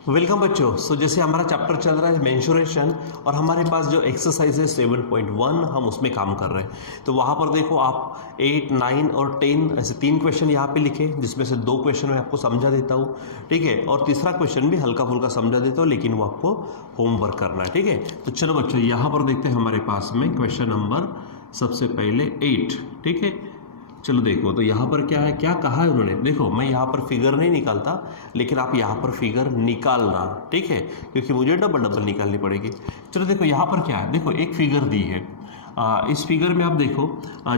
Welcome बच्चों। जैसे हमारा चैप्टर चल रहा है मेंसुरेशन और हमारे पास जो एक्सरसाइज है 7.1 हम उसमें काम कर रहे हैं। तो वहाँ पर देखो आप 8, 9 और 10 ऐसे 3 क्वेश्चन यहाँ पे लिखे, जिसमें से 2 क्वेश्चन मैं आपको समझा देता हूँ, ठीक है, और तीसरा क्वेश्चन भी हल्का फुल्का समझा देता हूँ, लेकिन वो आपको होमवर्क करना है, ठीक है। तो चलो बच्चों यहाँ पर देखते हैं हमारे पास में क्वेश्चन नंबर सबसे पहले 8, ठीक है। चलो देखो तो यहाँ पर क्या है, क्या कहा है उन्होंने। देखो मैं यहाँ पर फिगर नहीं निकालता, लेकिन आप यहाँ पर फिगर निकालना, ठीक है, क्योंकि मुझे डबल डबल निकालनी पड़ेगी। चलो देखो यहाँ पर क्या है, देखो एक फिगर दी है। इस फिगर में आप देखो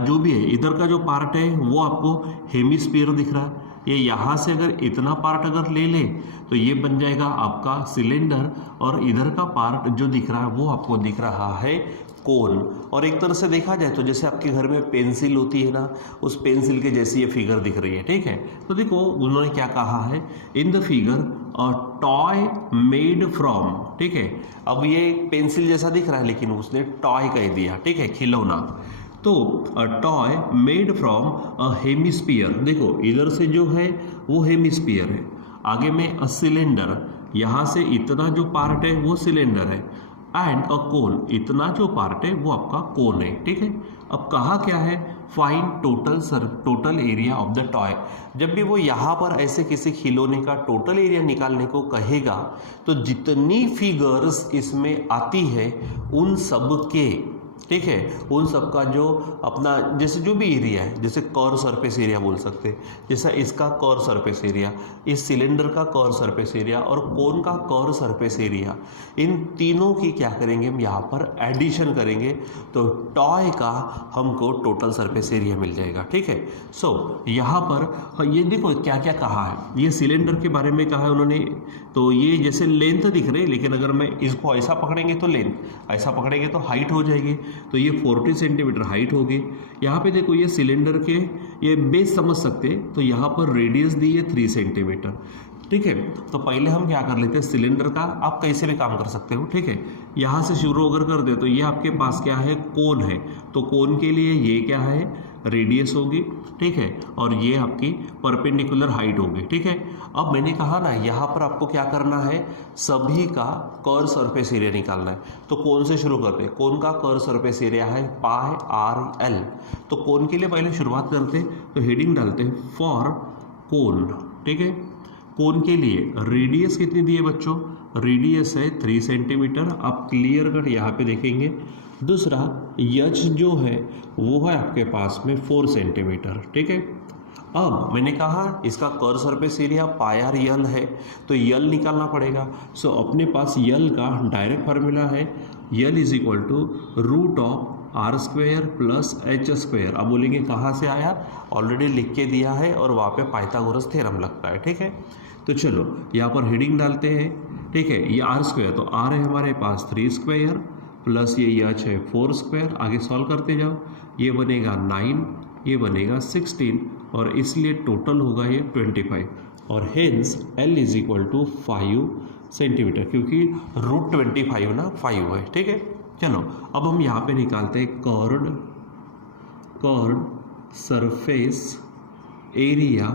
जो भी है, इधर का जो पार्ट है वो आपको हेमिस्फीयर दिख रहा है। ये यहाँ से अगर इतना पार्ट अगर ले ले तो ये बन जाएगा आपका सिलेंडर, और इधर का पार्ट जो दिख रहा है वो आपको दिख रहा है कोन। और एक तरह से देखा जाए तो जैसे आपके घर में पेंसिल होती है ना, उस पेंसिल के जैसी ये फिगर दिख रही है, ठीक है। तो देखो उन्होंने क्या कहा है, इन the figure a toy made from, ठीक है। अब ये पेंसिल जैसा दिख रहा है, लेकिन उसने टॉय कह दिया, ठीक है, खिलौना। तो a toy made from a hemisphere, देखो इधर से जो है वो हेमिस्फीयर है, आगे में अ सिलेंडर, यहाँ से इतना जो पार्ट है वो सिलेंडर है, एंड अ कोन, इतना जो पार्ट है वो आपका कोन है, ठीक है। अब कहा क्या है, find total area of the toy. जब भी वो यहाँ पर ऐसे किसी खिलौने का टोटल एरिया निकालने को कहेगा तो जितनी फिगर्स इसमें आती है उन सब के, ठीक है, उन सब का जो अपना जैसे जो भी एरिया है, जैसे कर्व सरफेस एरिया बोल सकते हैं, जैसा इसका कर्व सरफेस एरिया, इस सिलेंडर का कर्व सरफेस एरिया और कोन का कर्व सरफेस एरिया, इन तीनों की क्या करेंगे हम यहाँ पर एडिशन करेंगे, तो टॉय का हमको टोटल सरफेस एरिया मिल जाएगा, ठीक है। सो यहाँ पर ये देखो क्या क्या कहा है, ये सिलेंडर के बारे में कहा है उन्होंने। तो ये जैसे लेंथ दिख रही है, लेकिन अगर मैं इसको ऐसा पकड़ेंगे तो लेंथ, ऐसा पकड़ेंगे तो हाइट हो जाएगी, तो ये 40 सेंटीमीटर हाइट होगी। यहाँ पे देखो ये सिलेंडर के ये बेस समझ सकते हैं, तो यहाँ पर रेडियस दी है 3 सेंटीमीटर, ठीक है। तो पहले हम क्या कर लेते हैं, सिलेंडर का आप कैसे भी काम कर सकते हो, ठीक है। यहाँ से शुरू अगर कर दे तो ये आपके पास क्या है, कोन है, तो कोन के लिए ये क्या है, रेडियस होगी, ठीक है, और ये आपकी परपेंडिकुलर हाइट होगी, ठीक है। अब मैंने कहा ना यहाँ पर आपको क्या करना है, सभी का कर्व सरफेस एरिया निकालना है। तो कोन से शुरू करते हैं, कोन का कर्व सरफेस एरिया है पाई आर एल। तो कोन के लिए पहले शुरुआत करते हैं, तो हेडिंग डालते हैं फॉर कोन, ठीक है। कोन के लिए रेडियस कितनी दी है बच्चों, रेडियस है 3 सेंटीमीटर, आप क्लियर कट यहाँ पे देखेंगे। दूसरा यच जो है वो है आपके पास में 4 सेंटीमीटर, ठीक है। अब मैंने कहा इसका curve surface area pi r l है, तो यल निकालना पड़ेगा। सो अपने पास यल का डायरेक्ट फार्मूला है, l is equal to root of r square plus h square. अब बोलेंगे कहाँ से आया, ऑलरेडी लिख के दिया है और वहाँ पे पाइथागोरस थ्योरम लगता है, ठीक है। तो चलो यहाँ पर हेडिंग डालते हैं, ठीक है। ये आर स्क्वायर, तो आर है हमारे पास 3 स्क्वायर प्लस ये एच है 4 स्क्वायर, आगे सॉल्व करते जाओ, ये बनेगा 9, ये बनेगा 16, और इसलिए टोटल होगा ये 25, और hence l is equal to 5 centimetre, क्योंकि रूट 25 ना 5 है, ठीक है। चलो अब हम यहाँ पे निकालते हैं curve surface area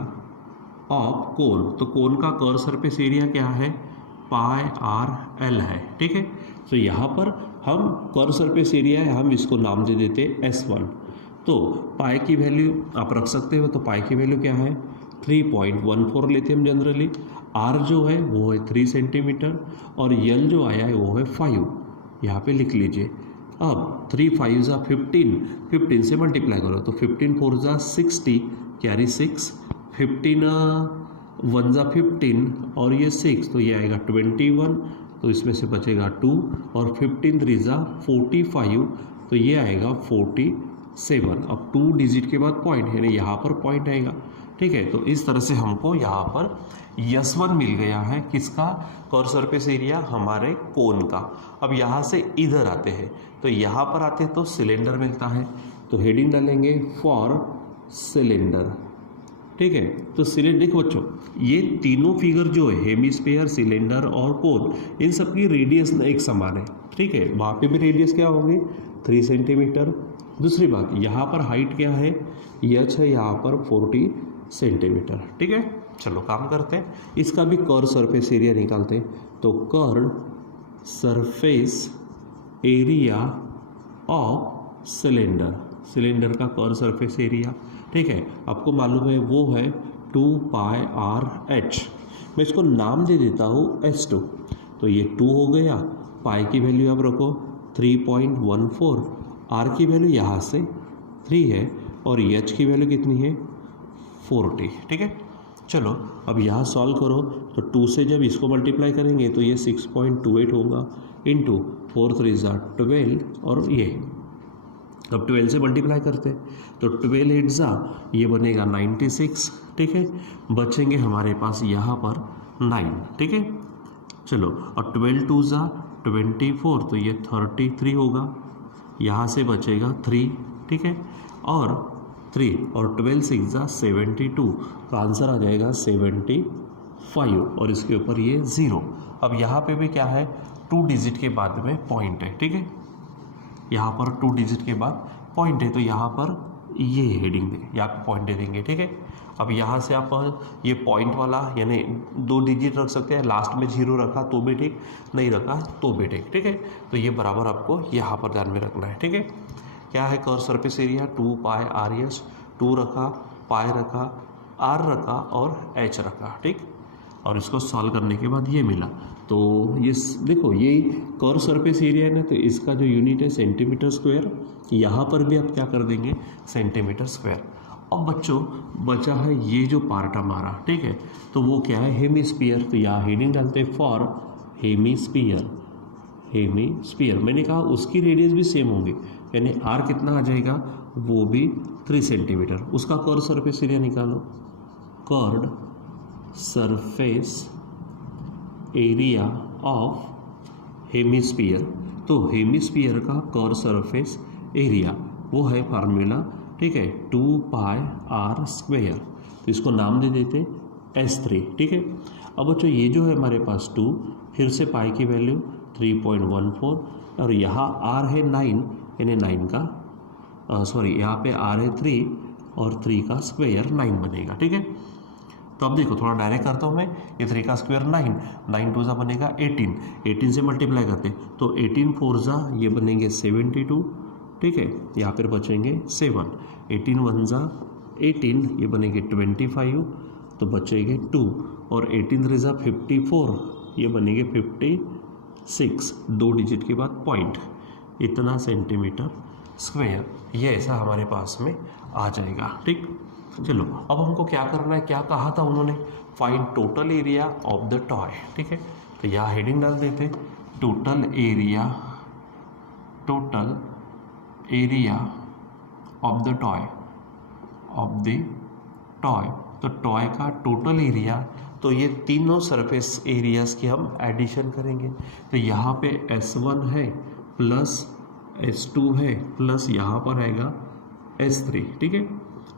of cone. तो कोन का कर्व सरफेस एरिया क्या है, पाई आर एल है, ठीक है। तो यहाँ पर हम कर्व सरफेस एरिया है, हम इसको नाम दे देते हैं S1। तो पाई की वैल्यू आप रख सकते हो, तो पाई की वैल्यू क्या है 3.14 लेते हैं हम जनरली। आर जो है वो है 3 सेंटीमीटर, और यल जो आया है वो है 5, यहाँ पे लिख लीजिए। अब 3 5 ज़ा 15 से मल्टीप्लाई करो, तो 15 4 ज़ा 60, कैरी 6, 15 1 ज़ा 15 और ये 6, तो ये आएगा 21, तो इसमें से बचेगा 2, और 15 3 ज़ा 45, तो ये आएगा 47। अब 2 डिजिट के बाद पॉइंट है ना, यहाँ पर पॉइंट आएगा, ठीक है। तो इस तरह से हमको यहाँ पर S1 मिल गया है, किसका, कर्व सरफेस एरिया हमारे कोन का। अब यहाँ से इधर आते हैं, तो यहाँ पर आते हैं तो सिलेंडर मिलता है, तो हेडिंग डालेंगे फॉर सिलेंडर, ठीक है। तो सिलेंडर देखो बच्चों, ये तीनों फिगर जो है हेमिस्फीयर, सिलेंडर और कोन, इन सब की रेडियस एक समान है, ठीक है। वहाँ पे भी रेडियस क्या होगी 3 सेंटीमीटर। दूसरी बात यहाँ पर हाइट क्या है, एच है यहाँ पर 40 सेंटीमीटर, ठीक है। चलो काम करते हैं, इसका भी कर्व सरफेस एरिया निकालते हैं। तो curve surface area of cylinder, cylinder का कर्व सरफेस एरिया, ठीक है, आपको मालूम है वो है 2πr/h। मैं इसको नाम दे देता हूँ S2। तो ये 2 हो गया, पाई की वैल्यू आप रखो 3.14, आर की वैल्यू यहाँ से 3 है और एच की वैल्यू कितनी है 40, ठीक है। चलो अब यहाँ सॉल्व करो, तो 2 से जब इसको मल्टीप्लाई करेंगे तो ये 6.28 होगा इंटू 4 3 12, और ये अब 12 से मल्टीप्लाई करते हैं तो 12 8 जा ये बनेगा 96, ठीक है। बचेंगे हमारे पास यहाँ पर 9, ठीक है। चलो और 12 2 जा 24, तो ये 33 होगा, यहाँ से बचेगा 3, ठीक है, और 3 और 12 6 जा 72, तो आंसर आ जाएगा 75, और इसके ऊपर ये 0। अब यहाँ पे भी क्या है, 2 डिजिट के बाद में पॉइंट है, ठीक है, यहाँ पर 2 डिजिट के बाद पॉइंट है, तो यहाँ पर ये हेडिंग दे, यहाँ पे पॉइंट दे देंगे, ठीक है। अब यहाँ से आप ये पॉइंट वाला यानी 2 डिजिट रख सकते हैं, लास्ट में 0 रखा तो भी ठीक, नहीं रखा तो भी ठीक, ठीक है। तो ये बराबर आपको यहाँ पर ध्यान में रखना है, ठीक है। क्या है कर्व सरफेस एरिया 2πr/h, 2 रखा, पाई रखा, r रखा और h रखा, ठीक। और इसको सॉल्व करने के बाद ये मिला। तो ये देखो ये कर्व सरफेस एरिया है ना, तो इसका जो यूनिट है सेंटीमीटर स्क्वायर, यहाँ पर भी आप क्या कर देंगे सेंटीमीटर स्क्वायर। अब बच्चों बचा है ये जो पार्ट हमारा, ठीक है, तो वो क्या है हेमीस्फीयर। तो यहाँ हेडिंग डालते हैं फॉर हेमीस्फीयर, हेमीस्फीयर मैंने कहा उसकी रेडियस भी सेम होगी, यानी r कितना आ जाएगा वो भी 3 सेंटीमीटर। उसका कर्व सरफेस एरिया निकालो, curve surface area of hemisphere. तो हेमीस्फीयर का कर्व सरफेस एरिया वो है फार्मूला, ठीक है, 2πr²। तो इसको नाम दे देते S3, ठीक है। अब बच्चों ये जो है हमारे पास 2, फिर से पाई की वैल्यू 3.14, और यहाँ r है 9, यानी 9 का सॉरी यहाँ पे r है 3 और 3 का स्क्वायर 9 बनेगा, ठीक है। तो अब देखो थोड़ा डायरेक्ट करता हूँ मैं, ये 3 का स्क्वायर 9, 9 2 जा बनेगा 18, 18 से मल्टीप्लाई करते तो 18 4 जा ये बनेंगे 72, ठीक है। यहाँ पर बचेंगे 7, 18 1 जा 18 ये बनेंगे 25, तो बचेंगे 2, और 18 3 जा 54 ये बनेंगे 56, 2 डिजिट के बाद पॉइंट, इतना सेंटीमीटर स्क्वायर, ये ऐसा हमारे पास में आ जाएगा, ठीक। चलो अब हमको क्या करना है, क्या कहा था उन्होंने, find total area of the toy, ठीक है। तो यहाँ हेडिंग डाल देते total area of the toy, तो टॉय का टोटल एरिया, तो ये तीनों सरफेस एरियाज की हम एडिशन करेंगे। तो यहाँ पे S1 है प्लस S2 है प्लस यहाँ पर आएगा S3, ठीक है।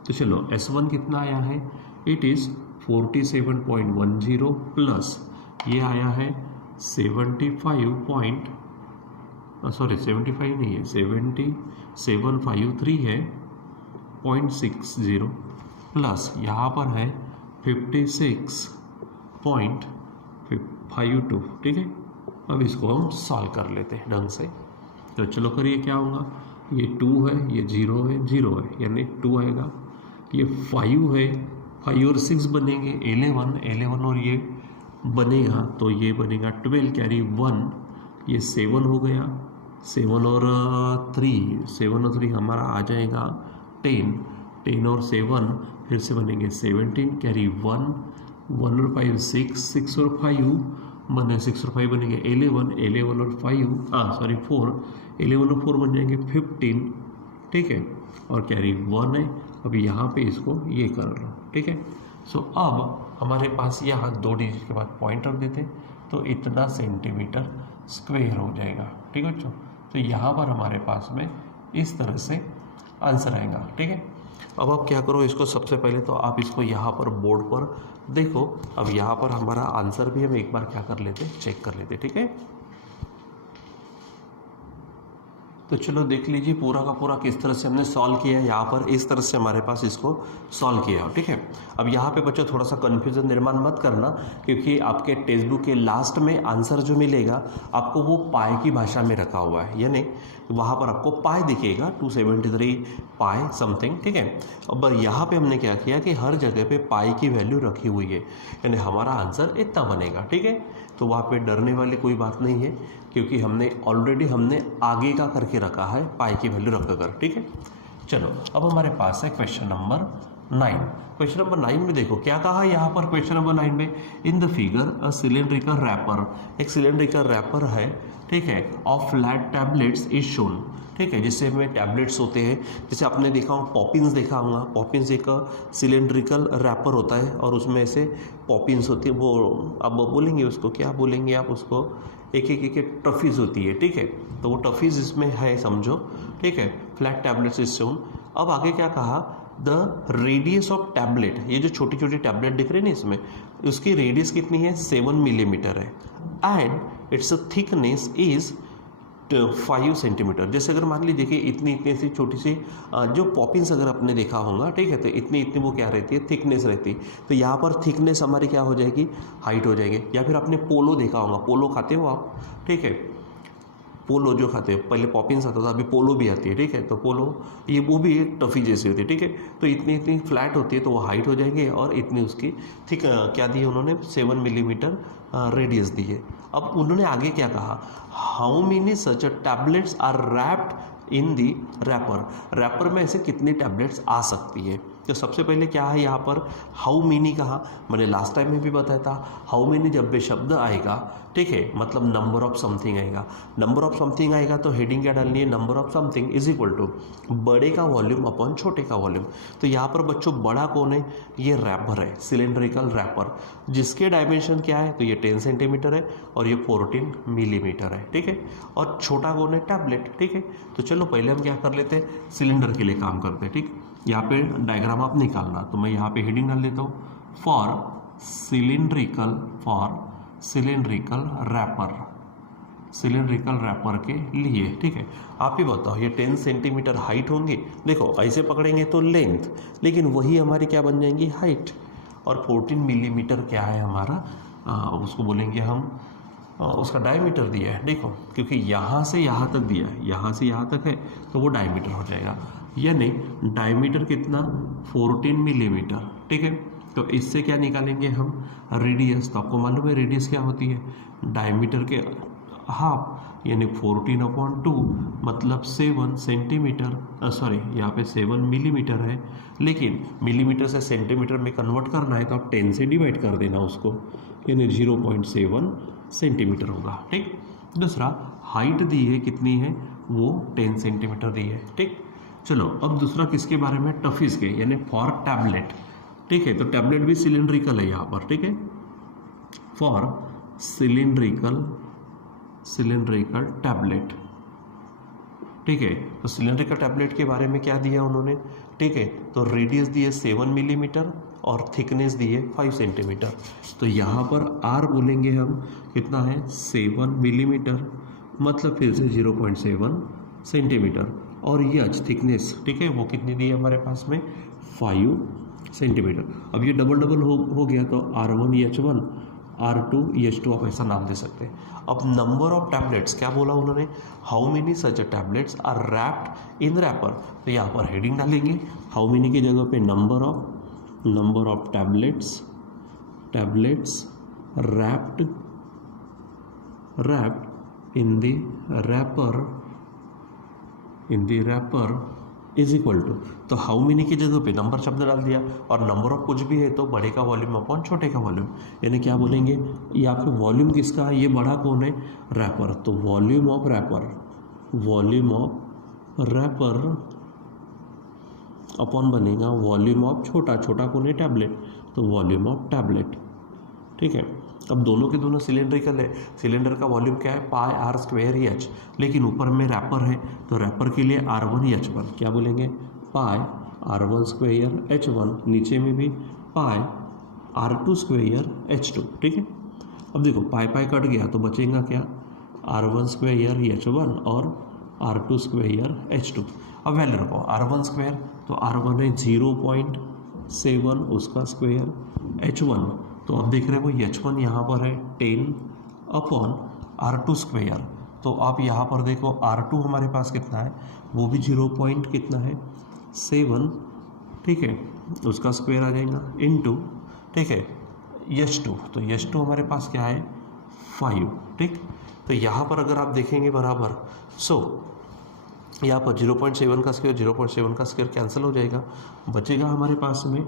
तो चलो S1 कितना आया है, इट इज़ 47.10 प्लस ये आया है 75 नहीं है 7753 है 0.60 प्लस यहाँ पर है 56.52, ठीक है। अब इसको हम सॉल्व कर लेते हैं ढंग से। तो चलो करिए क्या होगा, ये 2 है, ये 0 है, 0 है, यानी 2 आएगा, ये 5 है, 5 और 6 बनेंगे 11 और ये बनेगा, तो ये बनेगा 12 कैरी 1, ये 7 हो गया, 7 और 3 हमारा आ जाएगा 10 और 7 फिर से बनेंगे 17 कैरी 1 और 5 6 और 5 बने 6 और 5 बनेंगे 11 और 5 4 11 और 4 बन जाएंगे 15, ठीक है, और कैरी 1 है। अब यहाँ पे इसको ये कर लो, ठीक है। सो अब हमारे पास यहाँ 2 डिजिट के बाद पॉइंट रख देते तो इतना सेंटीमीटर स्क्वायर हो जाएगा, ठीक है बच्चों। तो यहाँ पर हमारे पास में इस तरह से आंसर आएगा, ठीक है। अब आप क्या करो, इसको सबसे पहले तो आप इसको यहाँ पर बोर्ड पर देखो। अब यहाँ पर हमारा आंसर भी हम एक बार क्या कर लेते, चेक कर लेते, ठीक है। तो चलो देख लीजिए पूरा का पूरा किस तरह से हमने सॉल्व किया है। यहाँ पर इस तरह से हमारे पास इसको सॉल्व किया है, ठीक है। अब यहाँ पे बच्चों थोड़ा सा कन्फ्यूजन निर्माण मत करना, क्योंकि आपके टेक्स्ट बुक के लास्ट में आंसर जो मिलेगा आपको वो पाई की भाषा में रखा हुआ है, यानी वहाँ पर आपको पाई दिखेगा 273 पाई समथिंग, ठीक है। अब यहाँ पे हमने क्या किया कि हर जगह पे पाई की वैल्यू रखी हुई है, यानी हमारा आंसर इतना बनेगा, ठीक है। तो वहाँ पे डरने वाली कोई बात नहीं है, क्योंकि हमने ऑलरेडी आगे का करके रखा है पाई की वैल्यू रख कर, ठीक है। चलो अब हमारे पास है क्वेश्चन नंबर 9। क्वेश्चन नंबर 9 में देखो क्या कहा यहाँ पर क्वेश्चन नंबर 9 में, in the figure a cylindrical wrapper, एक सिलेंड्रिकल रैपर है, ठीक है, of flat tablets is shown, ठीक है। जिससे हमें टैबलेट्स होते हैं, जैसे आपने देखा होगा पॉपिंस देखा होगा, पॉपिंस एक सिलेंड्रिकल रैपर होता है और उसमें ऐसे पॉपिंस होती है, वो अब बोलेंगे उसको क्या बोलेंगे आप उसको, एक टफीज होती है, ठीक है। तो वो टफीज इसमें है समझो, ठीक है। Flat tablets is shown. अब आगे क्या कहा, द रेडियस ऑफ टैबलेट, ये जो छोटी छोटी टैबलेट दिख रही है ना इसमें, उसकी रेडियस कितनी है 7 मिलीमीटर है, and it's thickness is 5 centimetre. जैसे अगर मान लीजिए कि इतनी सी छोटी सी जो पॉपिंस अगर आपने देखा होगा, ठीक है, तो इतनी वो क्या रहती है, थिकनेस रहती है। तो यहाँ पर थिकनेस हमारी क्या हो जाएगी, हाइट हो जाएगी। या फिर आपने पोलो देखा होगा, पोलो खाते हो आप, ठीक है, पोलो जो खाते हैं, पहले पॉपिंस आता था, अभी पोलो भी आती है, ठीक है। तो पोलो ये वो भी एक टफ़ी जैसी होती है, ठीक है। तो इतनी फ्लैट होती है तो वो हाइट हो जाएंगे, और इतनी उसकी थिक क्या दी है उन्होंने, 7 मिलीमीटर रेडियस दी है। अब उन्होंने आगे क्या कहा, how many such tablets are wrapped in the wrapper, wrapper में ऐसे कितनी टैबलेट्स आ सकती है। तो सबसे पहले क्या है यहाँ पर, हाउ मेनी कहा, मैंने लास्ट टाइम में भी बताया था, हाउ मेनी जब भी शब्द आएगा, ठीक है, मतलब नंबर ऑफ समथिंग आएगा, नंबर ऑफ समथिंग आएगा तो हेडिंग क्या डालनी है, number of something is equal to बड़े का वॉल्यूम अपॉन छोटे का वॉल्यूम। तो यहाँ पर बच्चों बड़ा कौन है, ये रैपर है, सिलेंड्रिकल रैपर, जिसके डायमेंशन क्या है, तो ये 10 सेंटीमीटर है और ये 14 मिलीमीटर है, ठीक है। और छोटा कौन है, टैबलेट, ठीक है। तो चलो पहले हम क्या कर लेते हैं, सिलेंडर के लिए काम करते हैं, ठीक। यहाँ पे डायग्राम आप निकालना, तो मैं यहाँ पे हेडिंग डाल देता हूँ, फॉर सिलेंड्रिकल रैपर के लिए, ठीक है। आप ही बताओ, ये 10 सेंटीमीटर हाइट होंगे, देखो ऐसे पकड़ेंगे तो लेंथ, लेकिन वही हमारी क्या बन जाएंगी, हाइट। और 14 मिलीमीटर क्या है हमारा, उसको बोलेंगे हम, उसका डायमीटर दिया है, देखो, क्योंकि यहाँ से यहाँ तक दिया है, यहाँ से यहाँ तक है, तो वो डायमीटर हो जाएगा, यानी डायमीटर कितना, 14 मिलीमीटर, ठीक है। तो इससे क्या निकालेंगे हम, रेडियस। तो आपको मालूम है रेडियस क्या होती है, डायमीटर के हाफ, यानी 14/2 मतलब 7 सेंटीमीटर, सॉरी यहाँ पे 7 मिलीमीटर है, लेकिन मिलीमीटर से सेंटीमीटर में कन्वर्ट करना है तो आप 10 से डिवाइड कर देना उसको, यानी 0.7 सेंटीमीटर होगा, ठीक। दूसरा हाइट दी है, कितनी है, वो 10 सेंटीमीटर दी है, ठीक। चलो अब दूसरा किसके बारे में, टफीज के, यानी फॉर टैबलेट, ठीक है। तो टैबलेट भी सिलेंड्रिकल है यहाँ पर, ठीक है, फॉर सिलेंड्रिकल टैबलेट, ठीक है। तो सिलेंड्रिकल टैबलेट के बारे में क्या दिया उन्होंने, ठीक है। तो रेडियस दी है 7 मिलीमीटर और थिकनेस दी है 5 सेंटीमीटर। तो यहाँ पर आर बोलेंगे हम, कितना है, 7 मिलीमीटर, मतलब फिर से 0.7 सेंटीमीटर, और ये थिकनेस, ठीक है, वो कितनी दी है हमारे पास में, 5 सेंटीमीटर। अब ये डबल हो गया, तो R1 H1 R2 H2 आप ऐसा नाम दे सकते हैं। अब नंबर ऑफ टैबलेट्स क्या बोला उन्होंने, how many such tablets are wrapped in wrapper. तो यहाँ पर हेडिंग डालेंगे, हाउ मेनी की जगह पे number of tablets wrapped in the wrapper is equal to, तो हाउ मेनी की जगह पे नंबर शब्द डाल दिया, और नंबर ऑफ कुछ भी है तो बड़े का वॉल्यूम अपॉन छोटे का वॉल्यूम, यानी क्या बोलेंगे, यहाँ पे वॉल्यूम किसका है, ये बड़ा कौन है, रैपर। तो वॉल्यूम ऑफ रैपर अपॉन बनेगा वॉल्यूम ऑफ छोटा कौन है, टैबलेट, तो वॉल्यूम ऑफ टैबलेट, ठीक है। अब दोनों के दोनों सिलेंड्रिकल है, सिलेंडर का वॉल्यूम क्या है, पाई आर स्क्वायर H, लेकिन ऊपर में रैपर है, तो रैपर के लिए R1 H1 क्या बोलेंगे, पाई R1 स्क्वायर H1, नीचे में भी पाई R2 स्क्वायर H2, ठीक है। अब देखो पाई कट गया तो बचेगा क्या, R1 स्क्वायर H1 और R2 स्क्वायर H2। अब वैल्यू रखो R1 स्क्वायर, तो R1 है 0.7 उसका स्क्वायर H1, तो अब देख रहे हो H1 यहाँ पर है 10 अपॉन R2 स्क्वायर, तो आप यहाँ पर देखो R2 हमारे पास कितना है, वो भी 0 पॉइंट कितना है 7, ठीक है, उसका स्क्वायर आ जाएगा इनटू, ठीक है, H2, तो H2 हमारे पास क्या है 5, ठीक। तो यहाँ पर अगर आप देखेंगे बराबर, सो यहाँ पर 0.7 का स्क्वायर 0.7 का स्क्वायर कैंसिल हो जाएगा, बचेगा हमारे पास में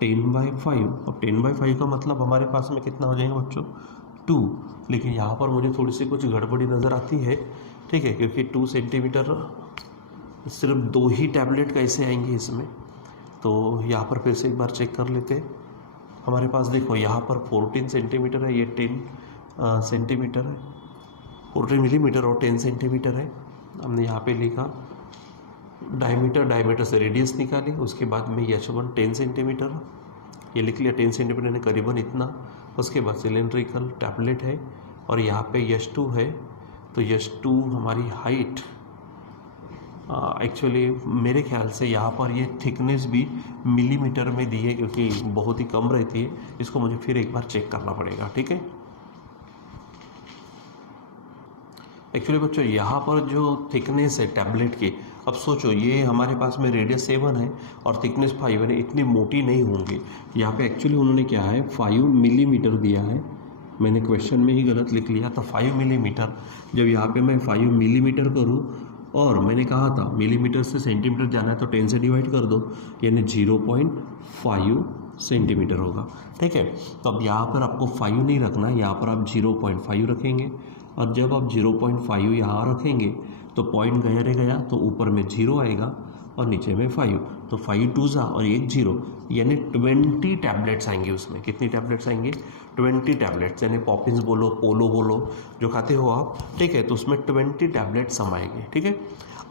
10/5। अब 10/5 का मतलब हमारे पास में कितना हो जाएगा बच्चों 2, लेकिन यहाँ पर मुझे थोड़ी सी कुछ गड़बड़ी नज़र आती है, ठीक है, क्योंकि 2 सेंटीमीटर सिर्फ 2 ही टैबलेट कैसे आएंगे इसमें, तो यहाँ पर फिर से एक बार चेक कर लेते हैं। हमारे पास देखो यहाँ पर 14 सेंटीमीटर है, ये 10 सेंटीमीटर है, 14 मिलीमीटर और 10 सेंटीमीटर है। हमने यहाँ पे लिखा डायमीटर से रेडियस निकाली, उसके बाद में H1 10 सेंटीमीटर ये लिख लिया, 10 सेंटीमीटर ने करीबन इतना। उसके बाद सिलेंड्रिकल टैबलेट है और यहाँ पे H2 है, तो H2 हमारी हाइट एक्चुअली मेरे ख्याल से यहाँ पर ये थिकनेस भी मिलीमीटर में दी है, क्योंकि बहुत ही कम रहती है, इसको मुझे फिर एक बार चेक करना पड़ेगा, ठीक है। एक्चुअली बच्चों यहाँ पर जो थिकनेस है टैबलेट की, अब सोचो ये हमारे पास में रेडियस 7 है और थिकनेस 5 है, इतनी मोटी नहीं होंगी। यहाँ पे एक्चुअली उन्होंने क्या है 5 मिलीमीटर दिया है, मैंने क्वेश्चन में ही गलत लिख लिया था 5 मिलीमीटर। जब यहाँ पे मैं 5 मिलीमीटर करूँ और मैंने कहा था मिलीमीटर से सेंटीमीटर जाना है तो 10 से डिवाइड कर दो, यानी 0.5 सेंटीमीटर होगा, ठीक है। तो अब यहाँ पर आपको 5 नहीं रखना है, यहाँ पर आप 0.5 रखेंगे, और जब आप 0.5 यहाँ रखेंगे तो पॉइंट गया रह गया, तो ऊपर में 0 आएगा और नीचे में 5, तो 5 2 और 1 0, यानी 20 टैबलेट्स आएंगे उसमें। कितनी टैबलेट्स आएंगे 20 टैबलेट्स, यानी पॉपिंस बोलो पोलो बोलो जो खाते हो आप, ठीक है, तो उसमें 20 टैबलेट्स समाएंगे, ठीक है।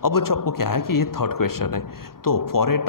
अब बच्चों आपको क्या है कि ये थर्ड क्वेश्चन है, तो for a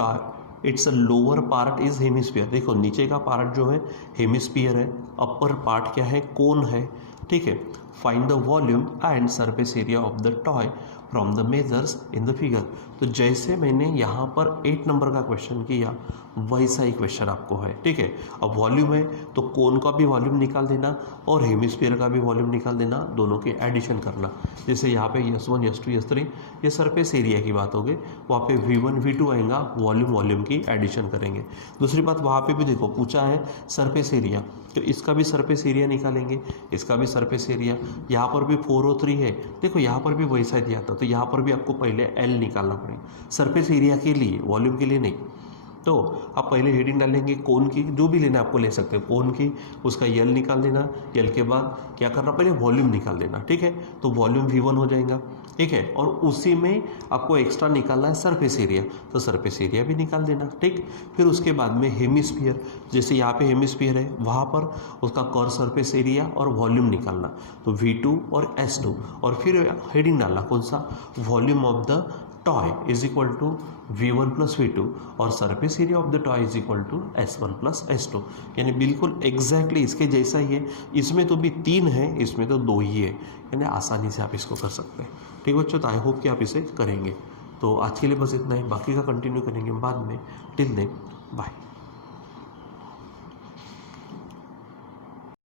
it's a lower part is hemisphere, देखो नीचे का पार्ट जो है हेमिस्फीयर है, अपर पार्ट क्या है कोन है, ठीक है। Find the volume and surface area of the toy from the measures in the figure. तो जैसे मैंने यहाँ पर 8 नंबर का क्वेश्चन किया वैसा ही क्वेश्चन आपको है, ठीक है। अब वॉल्यूम है तो कोन का भी वॉल्यूम निकाल देना और हेमिस्फीयर का भी वॉल्यूम निकाल देना, दोनों के एडिशन करना। जैसे यहाँ पे S1 S2 S3 ये सरफेस एरिया की बात हो गई, वहाँ पे V1 V2 आएगा, वॉल्यूम की एडिशन करेंगे। दूसरी बात वहाँ पे भी देखो पूछा है सरफेस एरिया, तो इसका भी सरफेस एरिया निकालेंगे, इसका भी सरफेस एरिया। यहाँ पर भी 403 है, देखो यहाँ पर भी वैसा दिया था, तो यहाँ पर भी आपको पहले L निकालना पड़ेगा सरफेस एरिया के लिए, वॉल्यूम के लिए नहीं। तो आप पहले हेडिंग डालेंगे कोन की, जो भी लेना आपको ले सकते हो, कोन की उसका L निकाल देना, L के बाद क्या करना पहले वॉल्यूम निकाल देना, ठीक है। तो वॉल्यूम V1 हो जाएगा, ठीक है, और उसी में आपको एक्स्ट्रा निकालना है सरफेस एरिया, तो सरफेस एरिया भी निकाल देना, ठीक। फिर उसके बाद में हेमिस्फीयर, जैसे यहाँ पे हेमिस्फीयर है वहाँ पर उसका कर्व सरफेस एरिया और वॉल्यूम निकालना, तो V2 और S2, और फिर हेडिंग डालना कौन सा, volume of the toy is equal to V1 plus V2 और surface area of the toy is equal to S1 plus S2, यानी बिल्कुल एग्जैक्टली इसके जैसा ही है। इसमें तो भी 3 है, इसमें तो 2 ही है, यानी आसानी से आप इसको कर सकते हैं, ठीक बच्चों। तो आई होप कि आप इसे करेंगे। तो आज के लिए बस इतना ही, बाकी का कंटिन्यू करेंगे बाद में। Till then bye.